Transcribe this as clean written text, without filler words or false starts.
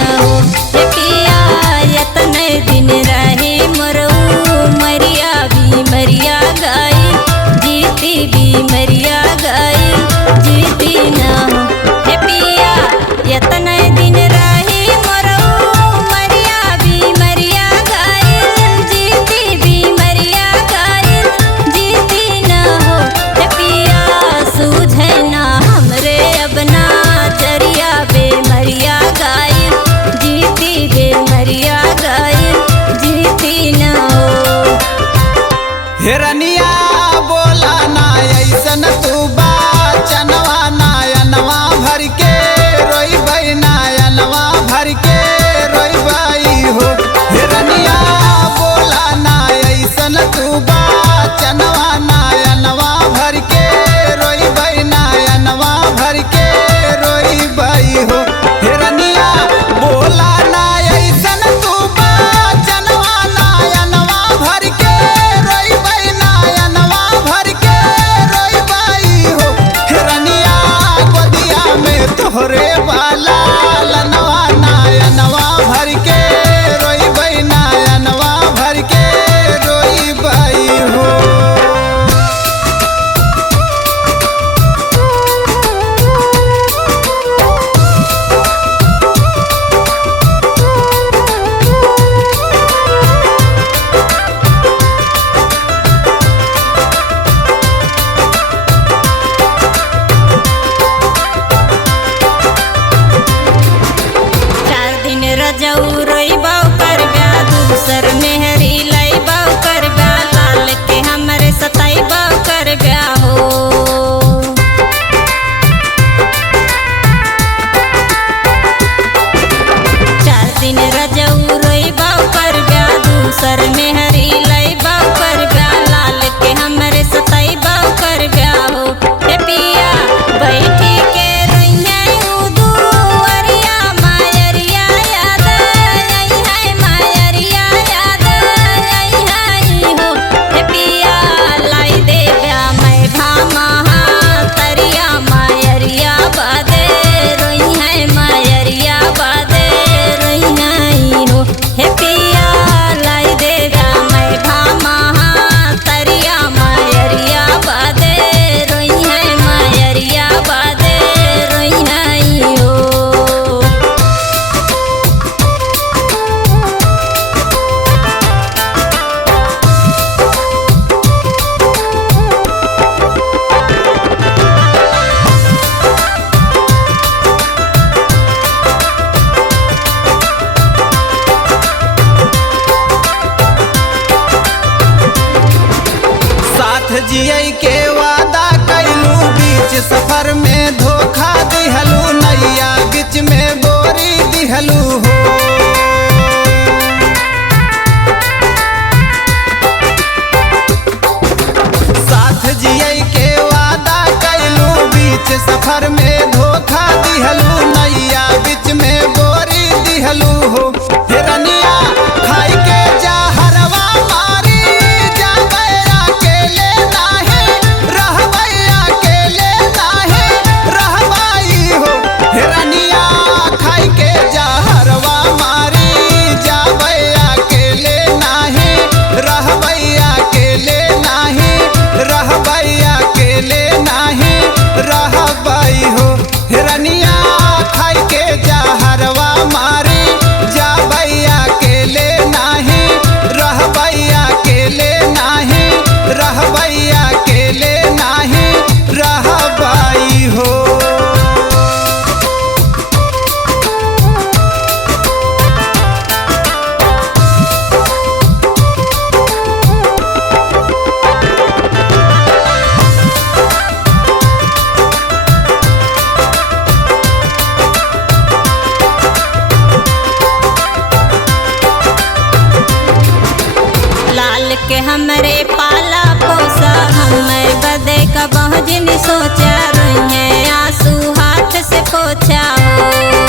न हो हे पिया यतने दिन रहे मरऊ मरिया भी मरिया गाई जीती भी मरिया गाई जीती न हो हे पिया यतने दिन रहे मरऊ मरिया भी मरिया गाई जीती भी मरिया गाई जीती न हो हे पिया सूझे ना हमरे अपना जरिया बे मरिया गाई जीती बे मरिया गाई जीती न हो हिरनिया बोला ना ऐसन तू चनवा नायनवा भर के रोई बई नायनवा भर के रोई बई हो हिरनिया बोला ना ऐसन तू चनवा नायनवा भर के रोई बई नायनवा भर के रोई बई हो हिरनिया बोला ना ऐसन तू चनवा नायनवा भर के रोई बई नायनवा भर के रोई बई हो हिरनिया गोदिया में तोहरे वाला लनवा नायनवा भर के रोई बई नायनवा भर के रोई बई हो रजऊ रोई बाऊ कर ब्या दूसर मेहरी लई बाऊ कर ब्या लाल के हमरे सताई बाऊ कर ब्या हो चार दिन रजऊ रोई बाऊ कर ब्या दूसर मेहरी लई बाऊ कर ब्या लाल के हमरे सताई बाऊ कर ब्या हो हे पिया बैठी के जियई के वादा कैलू बीच सफर में धोखा दिहलू नैया बीच में बोरी दिहलू हो साथ जियई के वादा कैलू बीच सफर में धोखा दिहलू नैया बीच में बोरी दिहलू हो हिरनिया खाई के जा हरवा मारी हिरनिया खाई के जहरवा मारी जाबैया के ले नाही रहबैया के ले नाही रहबैया के ले नाही रहबई हो हिरनिया खाई के जहरवा मारी जाबैया के ले नाही रहबैया के ले नाही रहबैया के ले नाही रहबई हो के हमरे पाला पोसा हमें बदे का बहुत जिन सोचा रोइए आंसू हाथ से पोछा हो